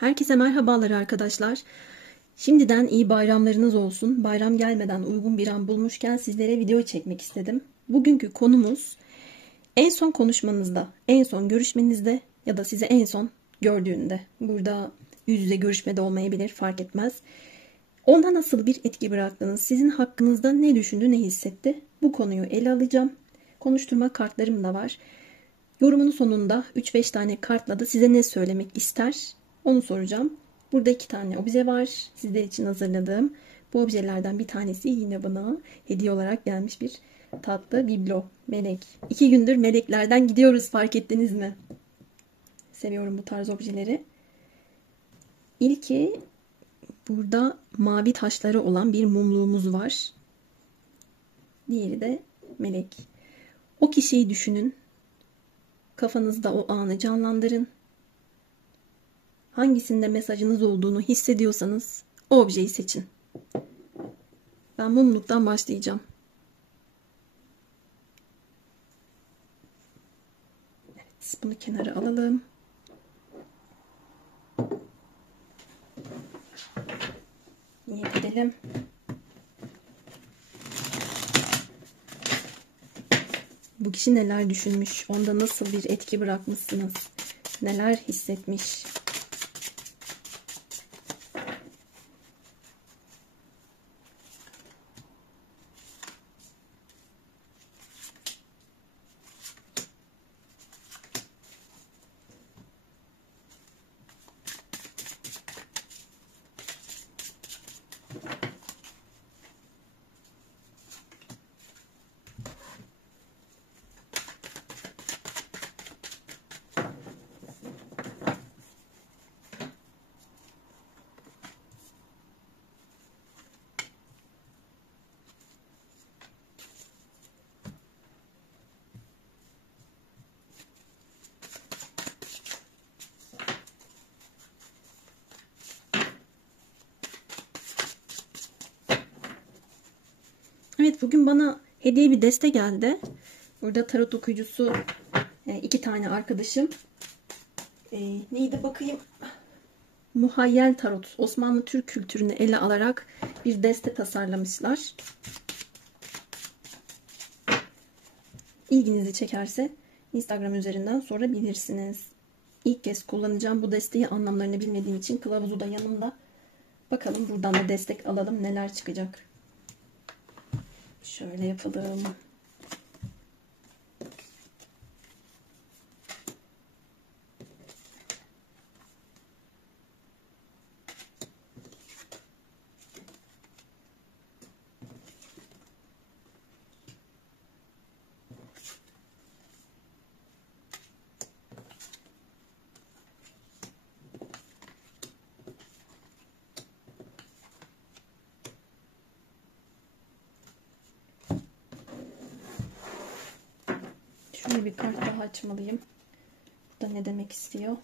Herkese merhabalar arkadaşlar. Şimdiden iyi bayramlarınız olsun. Bayram gelmeden uygun bir an bulmuşken sizlere video çekmek istedim. Bugünkü konumuz en son konuşmanızda, en son görüşmenizde ya da sizi en son gördüğünde. Burada yüz yüze görüşmede olmayabilir, fark etmez. Ona nasıl bir etki bıraktınız? Sizin hakkınızda ne düşündü, ne hissetti? Bu konuyu ele alacağım. Konuşturma kartlarım da var. Yorumun sonunda 3-5 tane kartla da size ne söylemek ister onu soracağım. Burada 2 tane obje var. Sizler için hazırladığım. Bu objelerden bir tanesi yine bana hediye olarak gelmiş bir tatlı biblo. Melek. 2 gündür meleklerden gidiyoruz, fark ettiniz mi? Seviyorum bu tarz objeleri. İlki burada mavi taşları olan bir mumluğumuz var. Diğeri de melek. O kişiyi düşünün. Kafanızda o anı canlandırın. Hangisinde mesajınız olduğunu hissediyorsanız o objeyi seçin. Ben mumluktan başlayacağım. Evet, bunu kenara alalım. Niyet edelim. Bu kişi neler düşünmüş? Onda nasıl bir etki bırakmışsınız? Neler hissetmiş? Evet, bugün bana hediye bir deste geldi. Burada tarot okuyucusu 2 tane arkadaşım. Neydi bakayım? Muhayyel Tarot. Osmanlı Türk kültürünü ele alarak bir deste tasarlamışlar. İlginizi çekerse Instagram üzerinden sorabilirsiniz. İlk kez kullanacağım bu desteği, anlamlarını bilmediğim için kılavuzu da yanımda. Bakalım buradan da destek alalım, neler çıkacak. Şöyle yapalım. Şöyle bir kart daha açmalıyım. Bu da ne demek istiyor?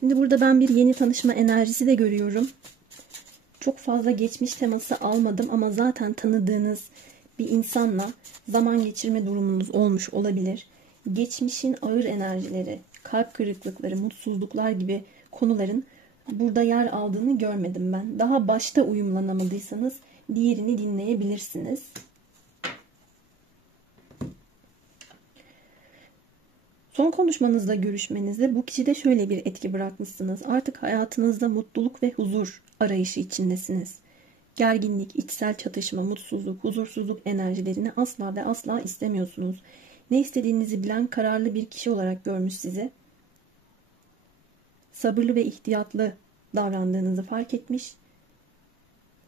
Şimdi burada ben bir yeni tanışma enerjisi de görüyorum. Çok fazla geçmiş teması almadım ama zaten tanıdığınız bir insanla zaman geçirme durumunuz olmuş olabilir. Geçmişin ağır enerjileri, kalp kırıklıkları, mutsuzluklar gibi konuların burada yer aldığını görmedim ben. Daha başta uyumlanamadıysanız diğerini dinleyebilirsiniz. Son konuşmanızda, görüşmenizde bu kişide şöyle bir etki bırakmışsınız. Artık hayatınızda mutluluk ve huzur arayışı içindesiniz. Gerginlik, içsel çatışma, mutsuzluk, huzursuzluk enerjilerini asla ve asla istemiyorsunuz. Ne istediğinizi bilen kararlı bir kişi olarak görmüş sizi. Sabırlı ve ihtiyatlı davrandığınızı fark etmiş.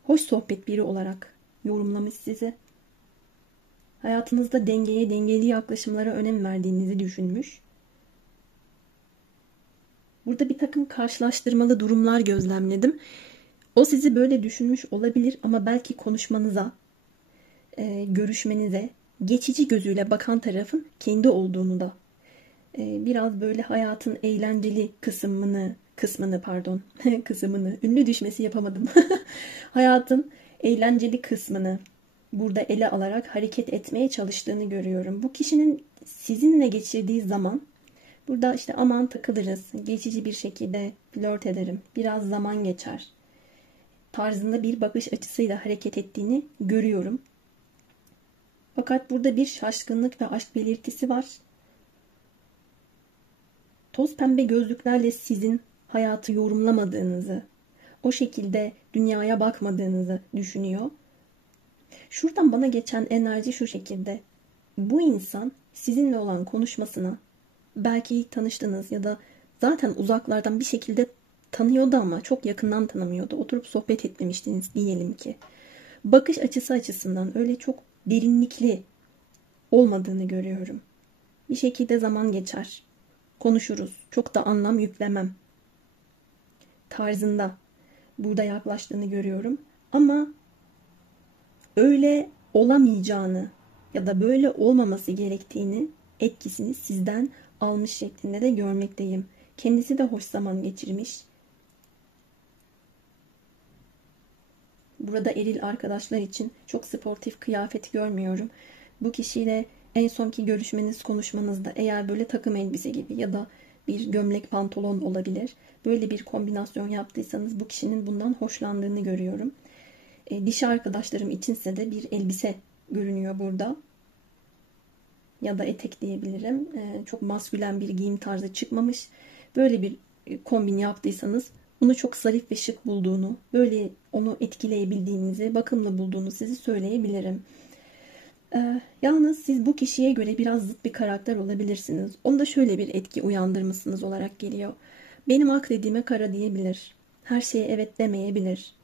Hoş sohbet biri olarak yorumlamış sizi. Hayatınızda dengeye, dengeli yaklaşımlara önem verdiğinizi düşünmüş. Burada bir takım karşılaştırmalı durumlar gözlemledim. O sizi böyle düşünmüş olabilir ama belki konuşmanıza, görüşmenize geçici gözüyle bakan tarafın kendi olduğunu da, biraz böyle hayatın eğlenceli kısmını, ünlü düşmesi yapamadım. Hayatın eğlenceli kısmını burada ele alarak hareket etmeye çalıştığını görüyorum. Bu kişinin sizinle geçirdiği zaman burada işte aman takılırız, geçici bir şekilde flört ederim, biraz zaman geçer tarzında bir bakış açısıyla hareket ettiğini görüyorum. Fakat burada bir şaşkınlık ve aşk belirtisi var. Toz pembe gözlüklerle sizin hayatı yorumlamadığınızı, o şekilde dünyaya bakmadığınızı düşünüyor. Şuradan bana geçen enerji şu şekilde. Bu insan sizinle olan konuşmasına, belki tanıştınız ya da zaten uzaklardan bir şekilde tanıyordu ama çok yakından tanımıyordu. Oturup sohbet etmemiştiniz diyelim ki. Bakış açısı açısından öyle çok derinlikli olmadığını görüyorum. Bir şekilde zaman geçer. Konuşuruz. Çok da anlam yüklemem tarzında burada yaklaştığını görüyorum. Ama öyle olamayacağını ya da böyle olmaması gerektiğini, etkisini sizden almış şeklinde de görmekteyim. Kendisi de hoş zaman geçirmiş. Burada eril arkadaşlar için çok sportif kıyafet görmüyorum. Bu kişiyle en sonki görüşmeniz, konuşmanızda eğer böyle takım elbise gibi ya da bir gömlek pantolon olabilir. Böyle bir kombinasyon yaptıysanız bu kişinin bundan hoşlandığını görüyorum. Dişi arkadaşlarım içinse de bir elbise görünüyor burada. Ya da etek diyebilirim. Çok maskülen bir giyim tarzı çıkmamış. Böyle bir kombin yaptıysanız bunu çok zarif ve şık bulduğunu, böyle onu etkileyebildiğinizi, bakımlı bulduğunu sizi söyleyebilirim. Yalnız siz bu kişiye göre biraz zıt bir karakter olabilirsiniz. Onda şöyle bir etki uyandırmışsınız olarak geliyor. Benim ak dediğime kara diyebilir. Her şeye evet demeyebilir.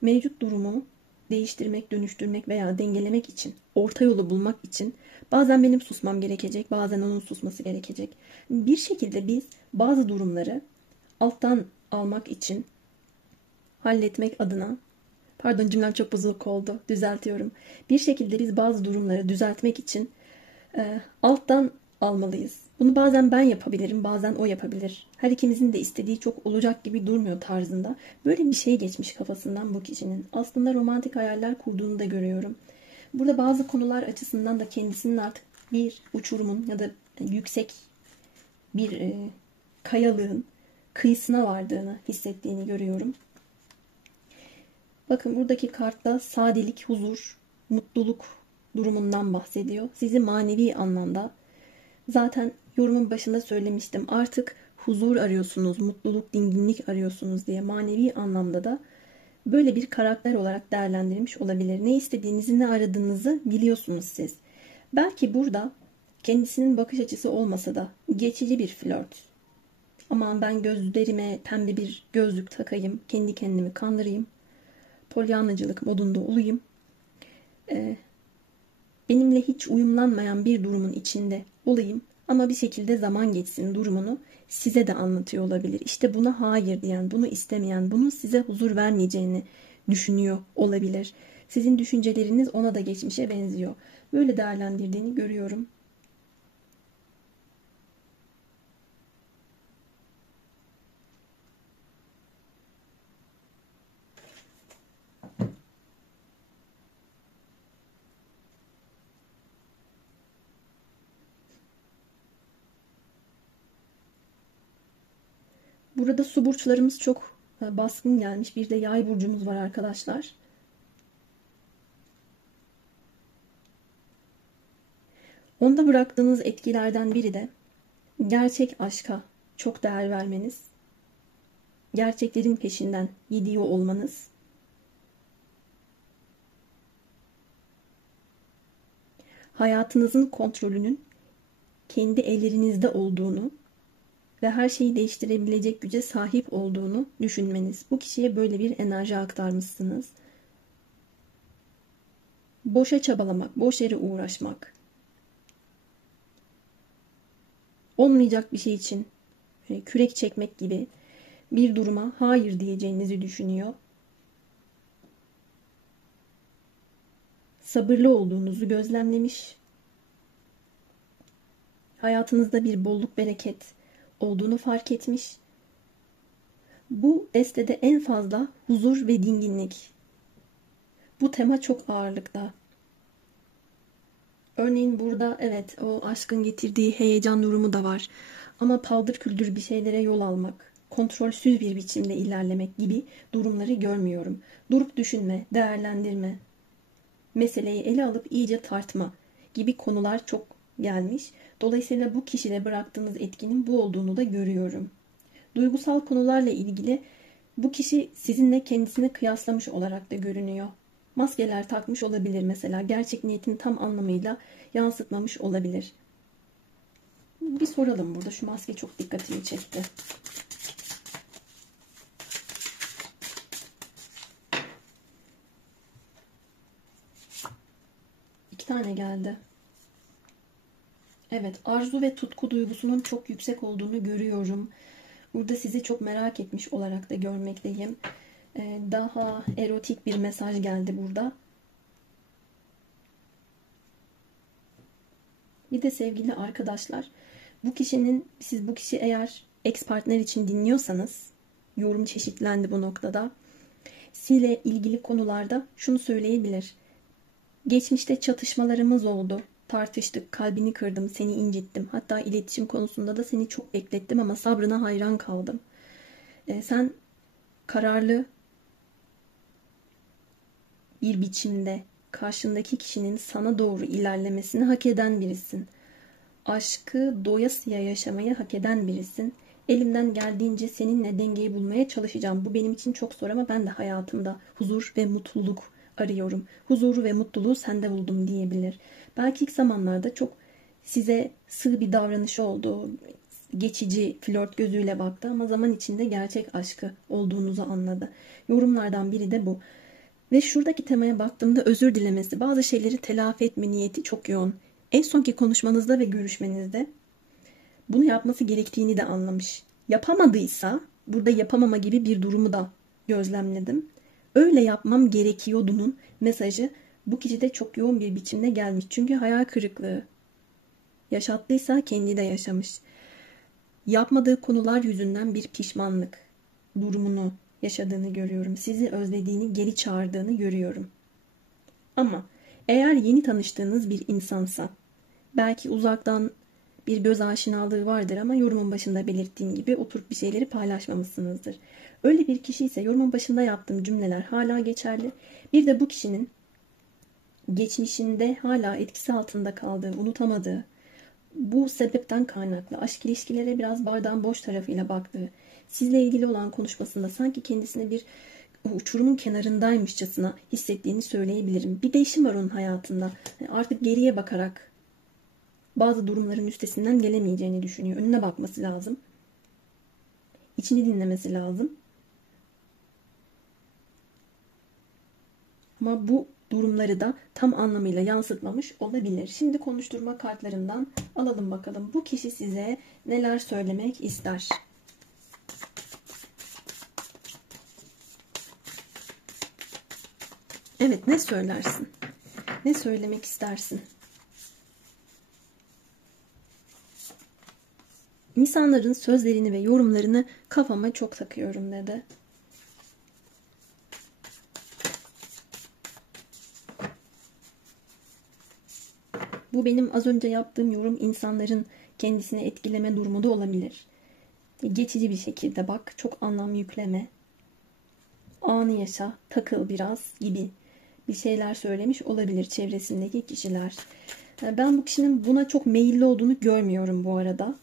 Mevcut durumu değiştirmek, dönüştürmek veya dengelemek için, orta yolu bulmak için bazen benim susmam gerekecek, bazen onun susması gerekecek. Bir şekilde biz bazı durumları alttan almak için, halletmek adına, pardon cümlem çok bozuk oldu, düzeltiyorum. Bir şekilde biz bazı durumları düzeltmek için alttan almalıyız. Bunu bazen ben yapabilirim, bazen o yapabilir. Her ikimizin de istediği çok olacak gibi durmuyor tarzında. Böyle bir şey geçmiş kafasından bu kişinin. Aslında romantik hayaller kurduğunu da görüyorum. Burada bazı konular açısından da kendisinin artık bir uçurumun ya da yüksek bir kayalığın kıyısına vardığını hissettiğini görüyorum. Bakın buradaki kartta sadelik, huzur, mutluluk durumundan bahsediyor. Sizi manevi anlamda, zaten yorumun başında söylemiştim, artık huzur arıyorsunuz, mutluluk, dinginlik arıyorsunuz diye manevi anlamda da böyle bir karakter olarak değerlendirmiş olabilir. Ne istediğinizi, ne aradığınızı biliyorsunuz siz. Belki burada kendisinin bakış açısı olmasa da geçici bir flört. Aman ben gözlerime pembe bir gözlük takayım, kendi kendimi kandırayım, polyanacılık modunda olayım. Benimle hiç uyumlanmayan bir durumun içinde olayım ama bir şekilde zaman geçsin durumunu size de anlatıyor olabilir. İşte buna hayır diyen, bunu istemeyen, bunun size huzur vermeyeceğini düşünüyor olabilir. Sizin düşünceleriniz ona da geçmişe benziyor. Böyle değerlendirdiğini görüyorum. Burada su burçlarımız çok baskın gelmiş. Bir de yay burcumuz var arkadaşlar. Onda bıraktığınız etkilerden biri de gerçek aşka çok değer vermeniz, gerçeklerin peşinden gidiyor olmanız, hayatınızın kontrolünün kendi ellerinizde olduğunu ve her şeyi değiştirebilecek güce sahip olduğunu düşünmeniz. Bu kişiye böyle bir enerji aktarmışsınız. Boşa çabalamak, boş yere uğraşmak, olmayacak bir şey için kürek çekmek gibi bir duruma hayır diyeceğinizi düşünüyor. Sabırlı olduğunuzu gözlemlemiş. Hayatınızda bir bolluk bereket olduğunu fark etmiş. Bu destede en fazla huzur ve dinginlik. Bu tema çok ağırlıkta. Örneğin burada evet o aşkın getirdiği heyecan durumu da var. Ama paldır küldür bir şeylere yol almak, kontrolsüz bir biçimde ilerlemek gibi durumları görmüyorum. Durup düşünme, değerlendirme, meseleyi ele alıp iyice tartma gibi konular çok gelmiş. Dolayısıyla bu kişide bıraktığınız etkinin bu olduğunu da görüyorum. Duygusal konularla ilgili bu kişi sizinle kendisini kıyaslamış olarak da görünüyor. Maskeler takmış olabilir mesela. Gerçek niyetini tam anlamıyla yansıtmamış olabilir. Bir soralım burada. Şu maske çok dikkatimi çekti. İki tane geldi. Evet, arzu ve tutku duygusunun çok yüksek olduğunu görüyorum. Burada sizi çok merak etmiş olarak da görmekteyim. Daha erotik bir mesaj geldi burada. Bir de sevgili arkadaşlar, siz bu kişi eğer ex partner için dinliyorsanız, yorum çeşitlendi bu noktada. Sizinle ilgili konularda şunu söyleyebilir. Geçmişte çatışmalarımız oldu. Tartıştık, kalbini kırdım, seni incittim. Hatta iletişim konusunda da seni çok beklettim ama sabrına hayran kaldım. Sen kararlı bir biçimde karşındaki kişinin sana doğru ilerlemesini hak eden birisin. Aşkı doyasıya yaşamayı hak eden birisin. Elimden geldiğince seninle dengeyi bulmaya çalışacağım. Bu benim için çok zor ama ben de hayatımda huzur ve mutluluk arıyorum. Huzuru ve mutluluğu sende buldum diyebilir. Belki ilk zamanlarda çok size sığ bir davranışı oldu. Geçici flört gözüyle baktı ama zaman içinde gerçek aşkı olduğunuzu anladı. Yorumlardan biri de bu. Ve şuradaki temaya baktığımda özür dilemesi, bazı şeyleri telafi etme niyeti çok yoğun. En sonki konuşmanızda ve görüşmenizde bunu yapması gerektiğini de anlamış. Yapamadıysa, burada yapamama gibi bir durumu da gözlemledim. Öyle yapmam gerekiyordunun mesajı bu kişide çok yoğun bir biçimde gelmiş. Çünkü hayal kırıklığı yaşattıysa kendi de yaşamış. Yapmadığı konular yüzünden bir pişmanlık durumunu yaşadığını görüyorum. Sizi özlediğini, geri çağırdığını görüyorum. Ama eğer yeni tanıştığınız bir insansa, belki uzaktan bir göz aşinalığı vardır ama yorumun başında belirttiğim gibi oturup bir şeyleri paylaşmamışsınızdır. Öyle bir kişi ise yorumun başında yaptığım cümleler hala geçerli. Bir de bu kişinin geçmişinde hala etkisi altında kaldığı, unutamadığı, bu sebepten kaynaklı aşk ilişkilere biraz bardağın boş tarafıyla baktığı, sizle ilgili olan konuşmasında sanki kendisini bir uçurumun kenarındaymışçasına hissettiğini söyleyebilirim. Bir değişim var onun hayatında. Artık geriye bakarak bazı durumların üstesinden gelemeyeceğini düşünüyor. Önüne bakması lazım. İçini dinlemesi lazım. Ama bu durumları da tam anlamıyla yansıtmamış olabilir. Şimdi konuşturma kartlarından alalım bakalım. Bu kişi size neler söylemek ister? Evet, ne söylersin? Ne söylemek istersin? İnsanların sözlerini ve yorumlarını kafama çok takıyorum dedi. Bu benim az önce yaptığım yorum insanların kendisini etkileme durumu da olabilir. Geçici bir şekilde bak, çok anlam yükleme. Anı yaşa, takıl biraz gibi bir şeyler söylemiş olabilir çevresindeki kişiler. Ben bu kişinin buna çok meyilli olduğunu görmüyorum bu arada.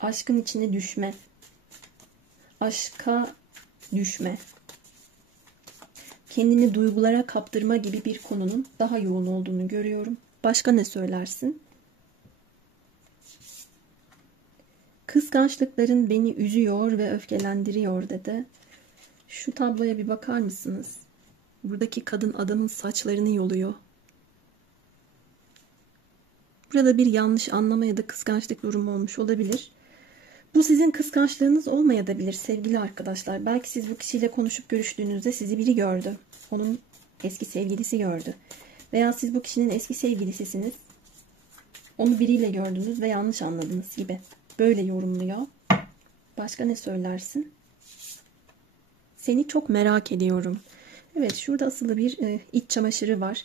Aşkın içine düşme. Aşka düşme. Kendini duygulara kaptırma gibi bir konunun daha yoğun olduğunu görüyorum. Başka ne söylersin? Kıskançlıkların beni üzüyor ve öfkelendiriyor dedi. Şu tabloya bir bakar mısınız? Buradaki kadın adamın saçlarını yoluyor. Burada bir yanlış anlama ya da kıskançlık durumu olmuş olabilir. Bu sizin kıskançlığınız olmayabilir sevgili arkadaşlar. Belki siz bu kişiyle konuşup görüştüğünüzde sizi biri gördü. Onun eski sevgilisi gördü. Veya siz bu kişinin eski sevgilisisiniz. Onu biriyle gördünüz ve yanlış anladınız gibi. Böyle yorumluyor. Başka ne söylersin? Seni çok merak ediyorum. Evet, şurada asılı bir iç çamaşırı var.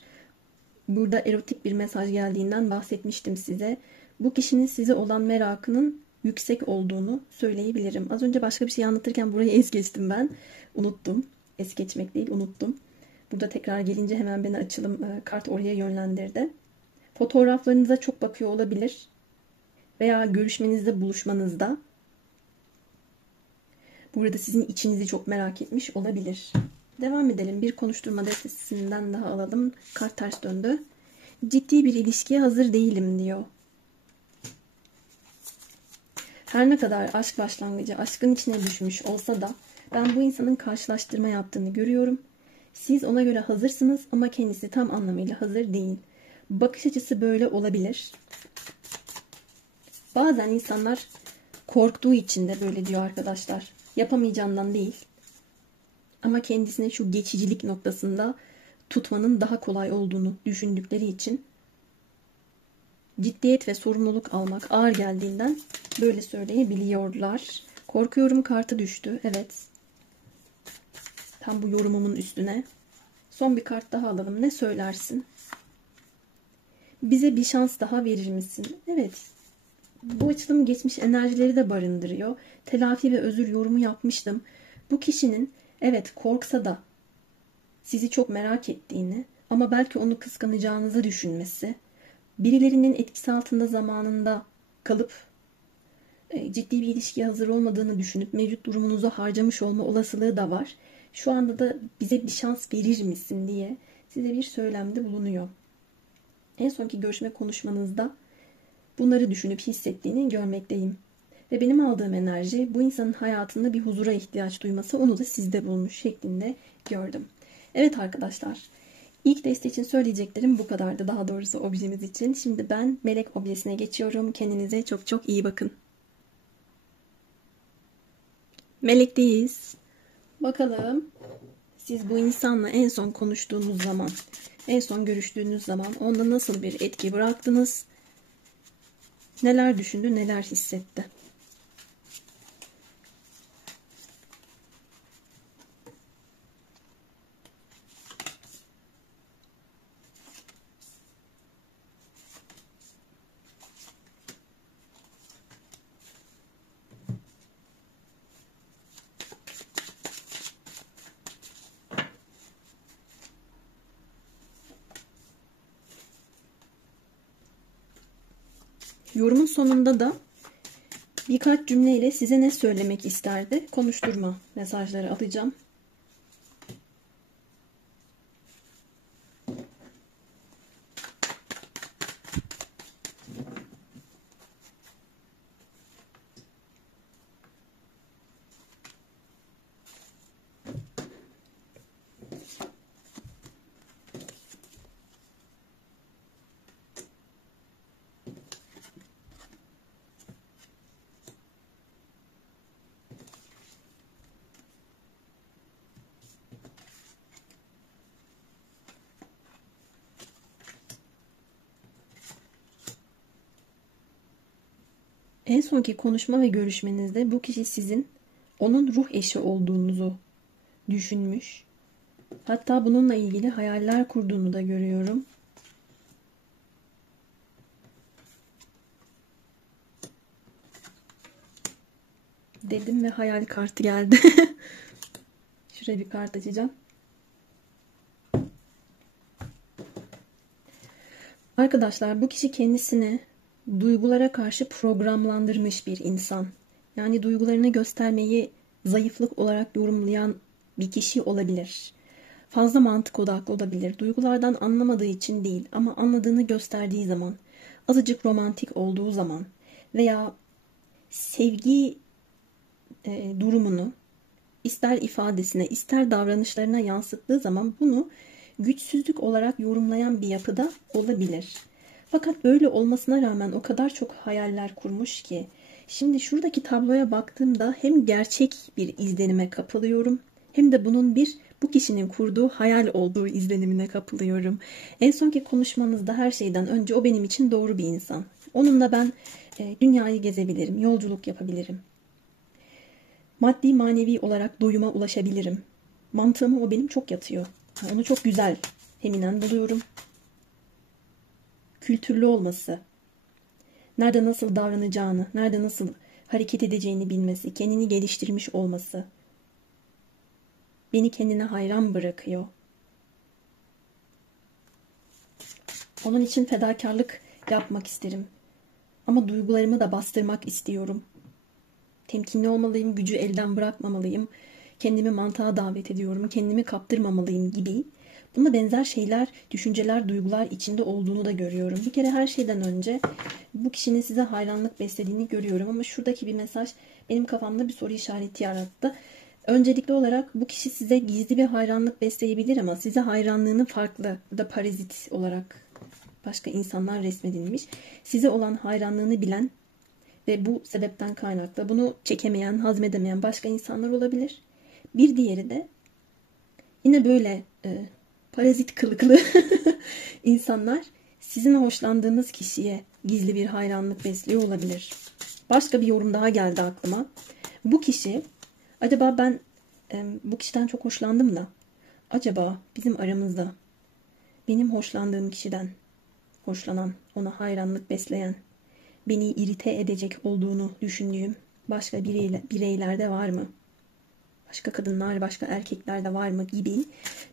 Burada erotik bir mesaj geldiğinden bahsetmiştim size. Bu kişinin size olan merakının yüksek olduğunu söyleyebilirim. Az önce başka bir şey anlatırken burayı es geçtim ben. Unuttum. Es geçmek değil, unuttum. Burada tekrar gelince hemen beni açılım kart oraya yönlendirdi. Fotoğraflarınıza çok bakıyor olabilir. Veya görüşmenizde, buluşmanızda. Burada sizin içinizi çok merak etmiş olabilir. Devam edelim. Bir konuşturma destesinden daha alalım. Kart ters döndü. Ciddi bir ilişkiye hazır değilim diyor. Her ne kadar aşk başlangıcı aşkın içine düşmüş olsa da ben bu insanın karşılaştırma yaptığını görüyorum. Siz ona göre hazırsınız ama kendisi tam anlamıyla hazır değil. Bakış açısı böyle olabilir. Bazen insanlar korktuğu için de böyle diyor arkadaşlar. Yapamayacağından değil. Ama kendisine şu geçicilik noktasında tutmanın daha kolay olduğunu düşündükleri için ciddiyet ve sorumluluk almak ağır geldiğinden böyle söyleyebiliyorlar. Korkuyorum kartı düştü. Evet. Tam bu yorumumun üstüne. Son bir kart daha alalım. Ne söylersin? Bize bir şans daha verir misin? Evet. Bu açılım geçmiş enerjileri de barındırıyor. Telafi ve özür yorumu yapmıştım. Bu kişinin evet korksa da sizi çok merak ettiğini ama belki onu kıskanacağınızı düşünmesi, birilerinin etkisi altında zamanında kalıp ciddi bir ilişkiye hazır olmadığını düşünüp mevcut durumunuzu harcamış olma olasılığı da var. Şu anda da bize bir şans verir misin diye size bir söylemde bulunuyor. En sonki görüşme konuşmanızda bunları düşünüp hissettiğini görmekteyim. Ve benim aldığım enerji bu insanın hayatında bir huzura ihtiyaç duyması, onu da sizde bulmuş şeklinde gördüm. Evet arkadaşlar, ilk deste için söyleyeceklerim bu kadardı, daha doğrusu objemiz için. Şimdi ben melek objesine geçiyorum. Kendinize çok çok iyi bakın. Melekteyiz. Bakalım siz bu insanla en son konuştuğunuz zaman, en son görüştüğünüz zaman onda nasıl bir etki bıraktınız? Neler düşündü, neler hissetti? Yorumun sonunda da birkaç cümleyle size ne söylemek isterdi? Konuşturma mesajları alacağım. En sonki konuşma ve görüşmenizde bu kişi sizin onun ruh eşi olduğunuzu düşünmüş. Hatta bununla ilgili hayaller kurduğunu da görüyorum. Dedim ve hayal kartı geldi. Şuraya bir kart açacağım. Arkadaşlar bu kişi kendisini duygulara karşı programlandırmış bir insan. Yani duygularını göstermeyi zayıflık olarak yorumlayan bir kişi olabilir. Fazla mantık odaklı olabilir. Duygulardan anlamadığı için değil ama anladığını gösterdiği zaman, azıcık romantik olduğu zaman veya sevgi durumunu ister ifadesine ister davranışlarına yansıttığı zaman bunu güçsüzlük olarak yorumlayan bir yapıda olabilir. Fakat böyle olmasına rağmen o kadar çok hayaller kurmuş ki şimdi şuradaki tabloya baktığımda hem gerçek bir izlenime kapılıyorum hem de bunun bu kişinin kurduğu hayal olduğu izlenimine kapılıyorum. En sonki konuşmanızda her şeyden önce o benim için doğru bir insan. Onunla ben dünyayı gezebilirim, yolculuk yapabilirim. Maddi manevi olarak doyuma ulaşabilirim. Mantığıma o benim çok yatıyor. Onu çok güzel, feminen buluyorum. kültürlü olması, nerede nasıl davranacağını, nerede nasıl hareket edeceğini bilmesi, kendini geliştirmiş olması beni kendine hayran bırakıyor. Onun için fedakarlık yapmak isterim. Ama duygularımı da bastırmak istiyorum. Temkinli olmalıyım, gücü elden bırakmamalıyım. Kendimi mantığa davet ediyorum, kendimi kaptırmamalıyım gibi. Buna benzer şeyler, düşünceler, duygular içinde olduğunu da görüyorum. Bir kere her şeyden önce bu kişinin size hayranlık beslediğini görüyorum. Ama şuradaki bir mesaj benim kafamda bir soru işareti yarattı. Öncelikli olarak bu kişi size gizli bir hayranlık besleyebilir ama size hayranlığını farklı, da parazit olarak başka insanlar resmedilmiş. Size olan hayranlığını bilen ve bu sebepten kaynaklı bunu çekemeyen, hazmedemeyen başka insanlar olabilir. Bir diğeri de yine böyle parazit kılıklı insanlar sizin hoşlandığınız kişiye gizli bir hayranlık besliyor olabilir. Başka bir yorum daha geldi aklıma. Bu kişi, acaba ben bu kişiden çok hoşlandım da, acaba bizim aramızda benim hoşlandığım kişiden hoşlanan, ona hayranlık besleyen, beni irite edecek olduğunu düşündüğüm başka bireyler de var mı? Başka kadınlar, başka erkekler de var mı gibi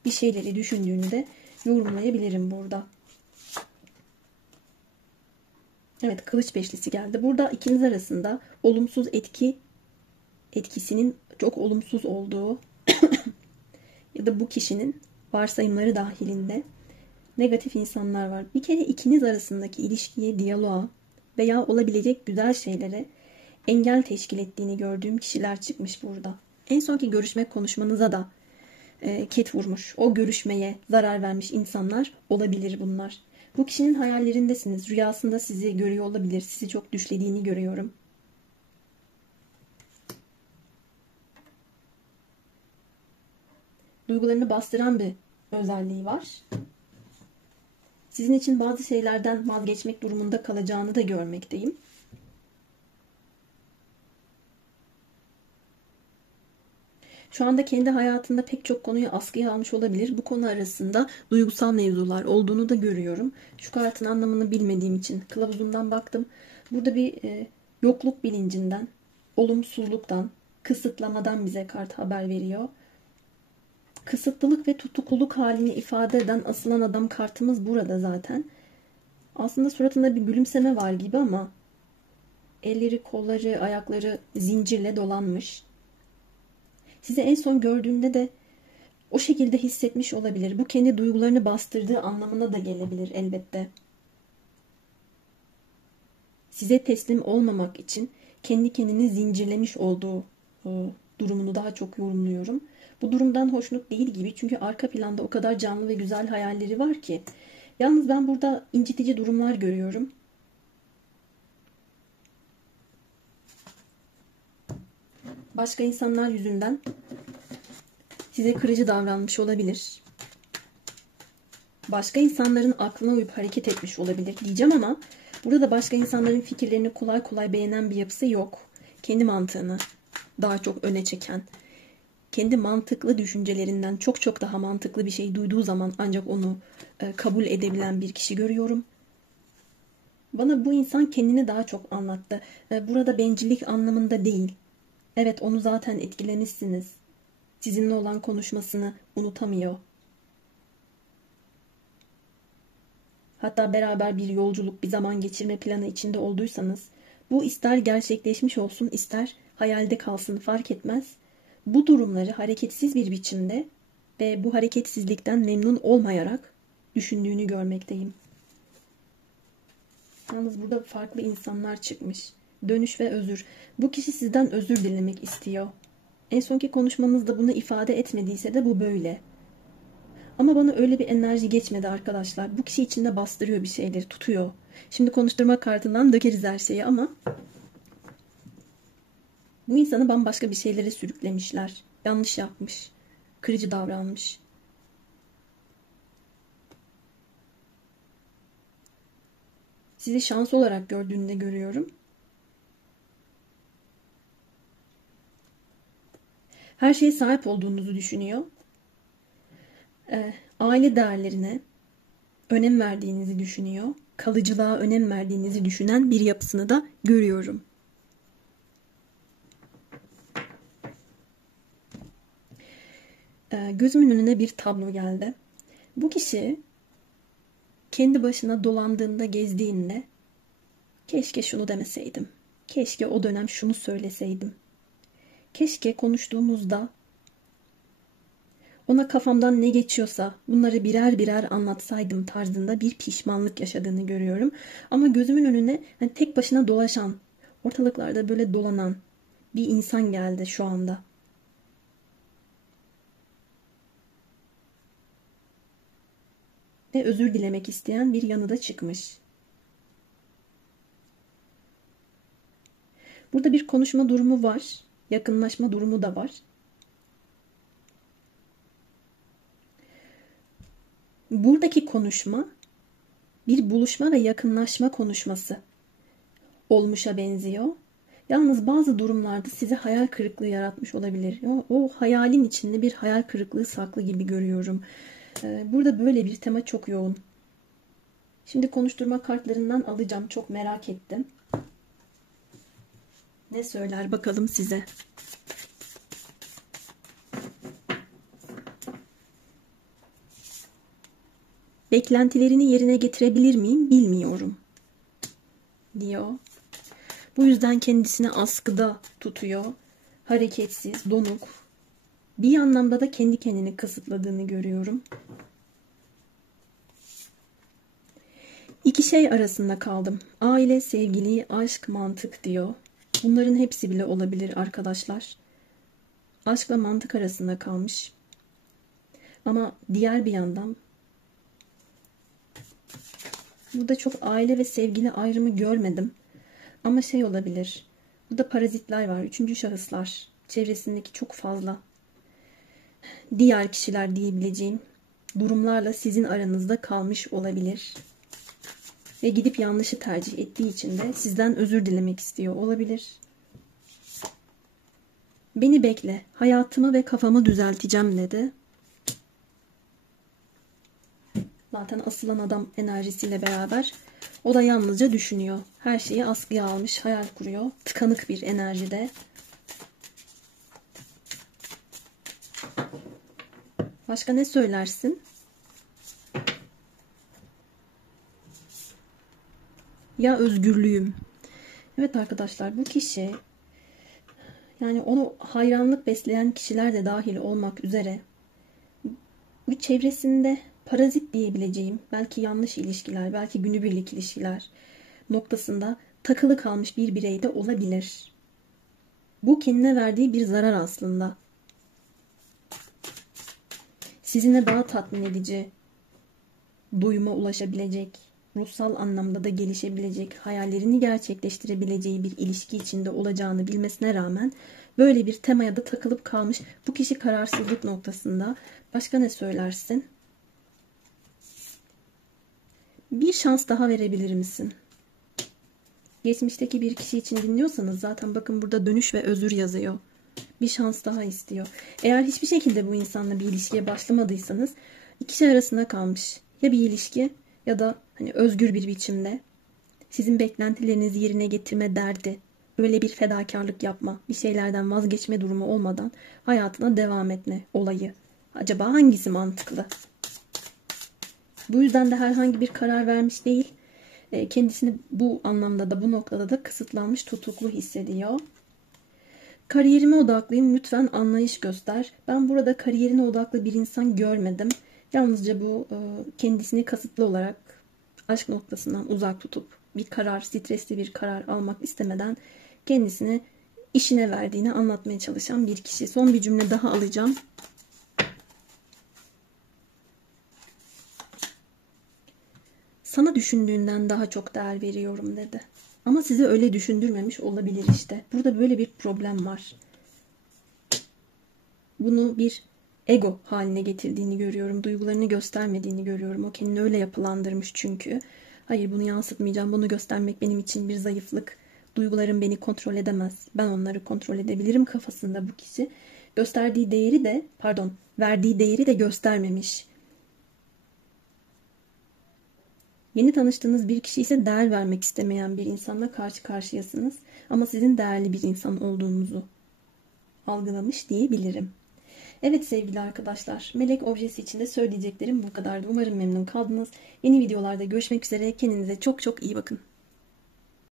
bir şeyleri düşündüğünü de yorumlayabilirim burada. Evet, kılıç beşlisi geldi. Burada ikiniz arasında olumsuz etkisinin çok olumsuz olduğu ya da bu kişinin varsayımları dahilinde negatif insanlar var. Bir kere ikiniz arasındaki ilişkiye, diyaloğa veya olabilecek güzel şeylere engel teşkil ettiğini gördüğüm kişiler çıkmış burada. En sonki görüşme konuşmanıza da ket vurmuş. O görüşmeye zarar vermiş insanlar olabilir bunlar. Bu kişinin hayallerindesiniz. Rüyasında sizi görüyor olabilir. Sizi çok düşlediğini görüyorum. Duygularını bastıran bir özelliği var. Sizin için bazı şeylerden vazgeçmek durumunda kalacağını da görmekteyim. Şu anda kendi hayatında pek çok konuyu askıya almış olabilir. Bu konu arasında duygusal mevzular olduğunu da görüyorum. Şu kartın anlamını bilmediğim için kılavuzundan baktım. Burada bir yokluk bilincinden, olumsuzluktan, kısıtlamadan bize kart haber veriyor. Kısıtlılık ve tutukluluk halini ifade eden asılan adam kartımız burada zaten. Aslında suratında bir gülümseme var gibi ama elleri, kolları, ayakları zincirle dolanmış. Sizi en son gördüğünde de o şekilde hissetmiş olabilir. Bu kendi duygularını bastırdığı anlamına da gelebilir elbette. Size teslim olmamak için kendi kendini zincirlemiş olduğu durumunu daha çok yorumluyorum. Bu durumdan hoşnut değil gibi, çünkü arka planda o kadar canlı ve güzel hayalleri var ki. Yalnız ben burada incitici durumlar görüyorum. Başka insanlar yüzünden size kırıcı davranmış olabilir. Başka insanların aklına uyup hareket etmiş olabilir diyeceğim ama burada başka insanların fikirlerini kolay kolay beğenen bir yapısı yok. Kendi mantığını daha çok öne çeken, kendi mantıklı düşüncelerinden çok çok daha mantıklı bir şey duyduğu zaman ancak onu kabul edebilen bir kişi görüyorum. Bana bu insan kendini daha çok anlattı. Burada bencillik anlamında değil. Evet, onu zaten etkilemişsiniz. Sizinle olan konuşmasını unutamıyor. Hatta beraber bir yolculuk, bir zaman geçirme planı içinde olduysanız, bu ister gerçekleşmiş olsun, ister hayalde kalsın fark etmez. Bu durumları hareketsiz bir biçimde ve bu hareketsizlikten memnun olmayarak düşündüğünü görmekteyim. Yalnız burada farklı insanlar çıkmış. Dönüş ve özür. Bu kişi sizden özür dilemek istiyor. En sonki konuşmanızda bunu ifade etmediyse de bu böyle. Ama bana öyle bir enerji geçmedi arkadaşlar. Bu kişi içinde bastırıyor bir şeyleri, tutuyor. Şimdi konuşturma kartından dökeriz her şeyi ama bu insanı bambaşka bir şeylere sürüklemişler. Yanlış yapmış. Kırıcı davranmış. Sizi şans olarak gördüğünü de görüyorum. Her şeye sahip olduğunuzu düşünüyor. Aile değerlerine önem verdiğinizi düşünüyor. kalıcılığa önem verdiğinizi düşünen bir yapısını da görüyorum. Gözümün önüne bir tablo geldi. Bu kişi kendi başına dolandığında, gezdiğinde keşke şunu demeseydim. Keşke o dönem şunu söyleseydim. Keşke konuştuğumuzda ona kafamdan ne geçiyorsa bunları birer birer anlatsaydım tarzında bir pişmanlık yaşadığını görüyorum. Ama gözümün önüne hani tek başına dolaşan, ortalıklarda böyle dolanan bir insan geldi şu anda. Ve özür dilemek isteyen bir yanı da çıkmış. Burada bir konuşma durumu var. Yakınlaşma durumu da var. Buradaki konuşma bir buluşma ve yakınlaşma konuşması olmuşa benziyor. Yalnız bazı durumlarda size hayal kırıklığı yaratmış olabilir. O hayalin içinde bir hayal kırıklığı saklı gibi görüyorum. Burada böyle bir tema çok yoğun. Şimdi konuşturma kartlarından alacağım. Çok merak ettim. Ne söyler bakalım size. Beklentilerini yerine getirebilir miyim bilmiyorum diyor. Bu yüzden kendisini askıda tutuyor. Hareketsiz, donuk. Bir anlamda da kendi kendini kısıtladığını görüyorum. İki şey arasında kaldım. Aile, sevgili, aşk, mantık diyor. Bunların hepsi bile olabilir arkadaşlar. Aşkla mantık arasında kalmış. Ama diğer bir yandan burada çok aile ve sevgili ayrımı görmedim. Ama şey olabilir. Burada parazitler var. Üçüncü şahıslar. Çevresindeki çok fazla diğer kişiler diyebileceğim durumlarla sizin aranızda kalmış olabilir. Ve gidip yanlışı tercih ettiği için de sizden özür dilemek istiyor olabilir. Beni bekle. Hayatımı ve kafamı düzelteceğim dedi. Zaten asılan adam enerjisiyle beraber o da yalnızca düşünüyor. Her şeyi askıya almış, hayal kuruyor. Tıkanık bir enerjide. Başka ne söylersin? Ya özgürlüğüm. Evet arkadaşlar, bu kişi, yani onu hayranlık besleyen kişiler de dahil olmak üzere bu çevresinde parazit diyebileceğim, belki yanlış ilişkiler, belki günübirlik ilişkiler noktasında takılı kalmış bir birey de olabilir. Bu kendine verdiği bir zarar aslında. Sizinle daha tatmin edici, duyuma ulaşabilecek, ruhsal anlamda da gelişebilecek, hayallerini gerçekleştirebileceği bir ilişki içinde olacağını bilmesine rağmen böyle bir temaya da takılıp kalmış bu kişi kararsızlık noktasında. Başka ne söylersin? Bir şans daha verebilir misin? Geçmişteki bir kişi için dinliyorsanız zaten bakın burada dönüş ve özür yazıyor. Bir şans daha istiyor. Eğer hiçbir şekilde bu insanla bir ilişkiye başlamadıysanız iki şey arasında kalmış. Ya bir ilişki ya da hani özgür bir biçimde sizin beklentilerinizi yerine getirme derdi, öyle bir fedakarlık yapma, bir şeylerden vazgeçme durumu olmadan hayatına devam etme olayı. Acaba hangisi mantıklı? Bu yüzden de herhangi bir karar vermiş değil. Kendisini bu anlamda da bu noktada da kısıtlanmış, tutuklu hissediyor. Kariyerime odaklıyım. Lütfen anlayış göster. Ben burada kariyerine odaklı bir insan görmedim. Yalnızca bu kendisini kasıtlı olarak aşk noktasından uzak tutup bir karar, stresli bir karar almak istemeden kendisini işine verdiğini anlatmaya çalışan bir kişi. Son bir cümle daha alacağım. Sana düşündüğünden daha çok değer veriyorum dedi. Ama sizi öyle düşündürmemiş olabilir işte. Burada böyle bir problem var. Bunu bir ego haline getirdiğini görüyorum. Duygularını göstermediğini görüyorum. O kendini öyle yapılandırmış çünkü. Hayır, bunu yansıtmayacağım. Bunu göstermek benim için bir zayıflık. Duygularım beni kontrol edemez. Ben onları kontrol edebilirim kafasında bu kişi. Gösterdiği değeri de, verdiği değeri de göstermemiş. Yeni tanıştığınız bir kişi ise değer vermek istemeyen bir insanla karşı karşıyasınız. Ama sizin değerli bir insan olduğunuzu algılamış diyebilirim. Evet sevgili arkadaşlar, melek objesi için de söyleyeceklerim bu kadardı. Umarım memnun kaldınız. Yeni videolarda görüşmek üzere. Kendinize çok çok iyi bakın.